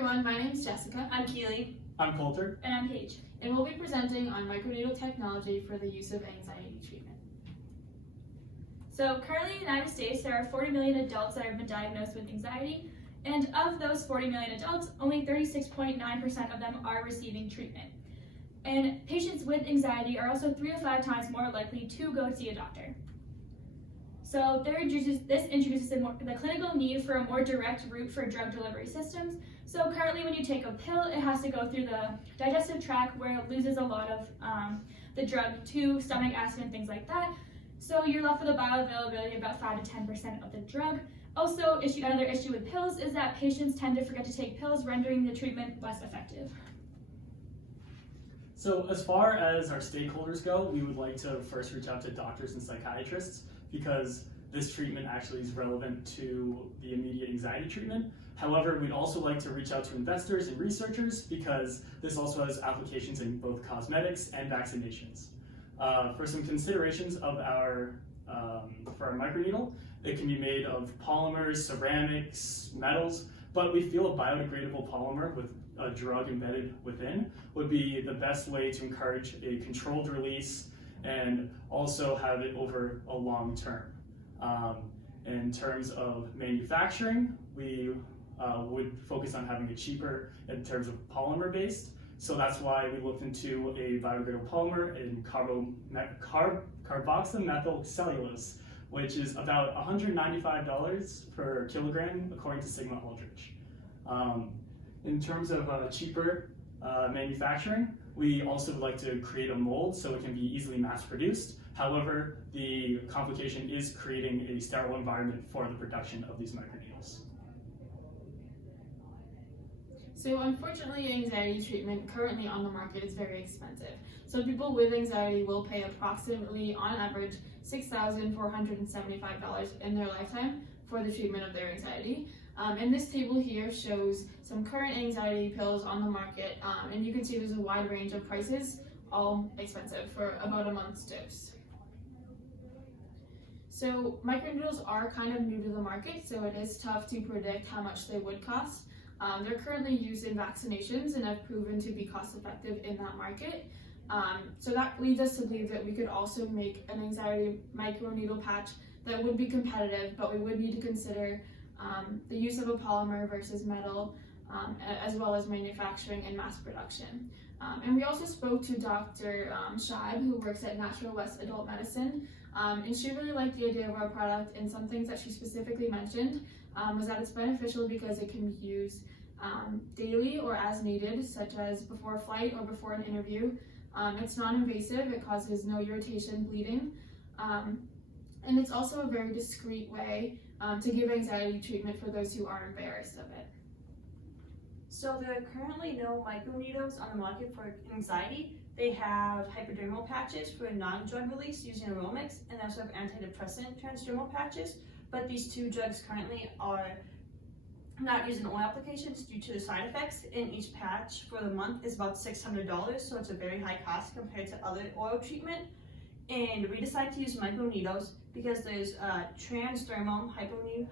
everyone, my name is Jessica. I'm Keely. I'm Coulter. And I'm Paige. And we'll be presenting on microneedle technology for the use of anxiety treatment. So currently in the United States, there are 40 million adults that have been diagnosed with anxiety. And of those 40 million adults, only 36.9% of them are receiving treatment. And patients with anxiety are also 3 to 5 times more likely to go see a doctor. So this introduces the clinical need for a more direct route for drug delivery systems. So currently when you take a pill, it has to go through the digestive tract where it loses a lot of the drug to stomach acid and things like that. So you're left with a bioavailability of about 5 to 10% of the drug. Also, another issue with pills is that patients tend to forget to take pills, rendering the treatment less effective. So as far as our stakeholders go, we would like to first reach out to doctors and psychiatrists because this treatment actually is relevant to the immediate anxiety treatment. However, we'd also like to reach out to investors and researchers because this also has applications in both cosmetics and vaccinations. For some considerations of for our microneedle, it can be made of polymers, ceramics, metals, but we feel a biodegradable polymer with a drug embedded within would be the best way to encourage a controlled release and also have it over a long term. In terms of manufacturing, we would focus on having it cheaper in terms of polymer based. So that's why we looked into a biodegradable polymer in carboxymethyl cellulose, which is about $195 per kilogram according to Sigma Aldrich. In terms of cheaper manufacturing, we also would like to create a mold so it can be easily mass produced. However, the complication is creating a sterile environment for the production of these microneedles. So unfortunately, anxiety treatment currently on the market is very expensive. So people with anxiety will pay approximately, on average, $6,475 in their lifetime for the treatment of their anxiety. And this table here shows some current anxiety pills on the market, and you can see there's a wide range of prices, all expensive for about a month's dose. So microneedles are kind of new to the market, so it is tough to predict how much they would cost. They're currently used in vaccinations and have proven to be cost effective in that market. So that leads us to believe that we could also make an anxiety microneedle patch that would be competitive, but we would need to consider the use of a polymer versus metal, as well as manufacturing and mass production. And we also spoke to Dr. Scheib, who works at Natural West Adult Medicine, and she really liked the idea of our product, and some things that she specifically mentioned was that it's beneficial because it can be used daily or as needed, such as before a flight or before an interview. It's non-invasive, it causes no irritation, bleeding, and it's also a very discreet way to give anxiety treatment for those who are embarrassed of it. So there are currently no microneedles on the market for anxiety. They have hypodermal patches for non-drug release using aromics, and they also have antidepressant transdermal patches. But these two drugs currently are not used in oil applications due to the side effects, and each patch for the month is about $600, so it's a very high cost compared to other oil treatment. And we decided to use microneedles because there's transdermal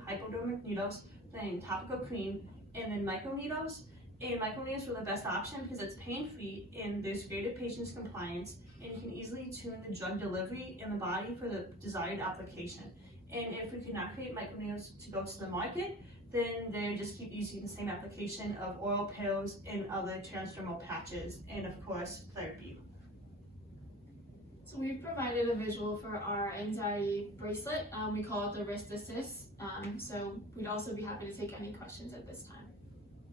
hypodermic needles, then topical cream, and then microneedles. And microneedles were the best option because it's pain-free and there's greater patient's compliance, and you can easily tune the drug delivery in the body for the desired application. And if we could not create microneedles to go to the market, then they just keep using the same application of oral pills and other transdermal patches, and of course, therapy. So we've provided a visual for our anxiety bracelet. We call it the wrist assist. So we'd also be happy to take any questions at this time.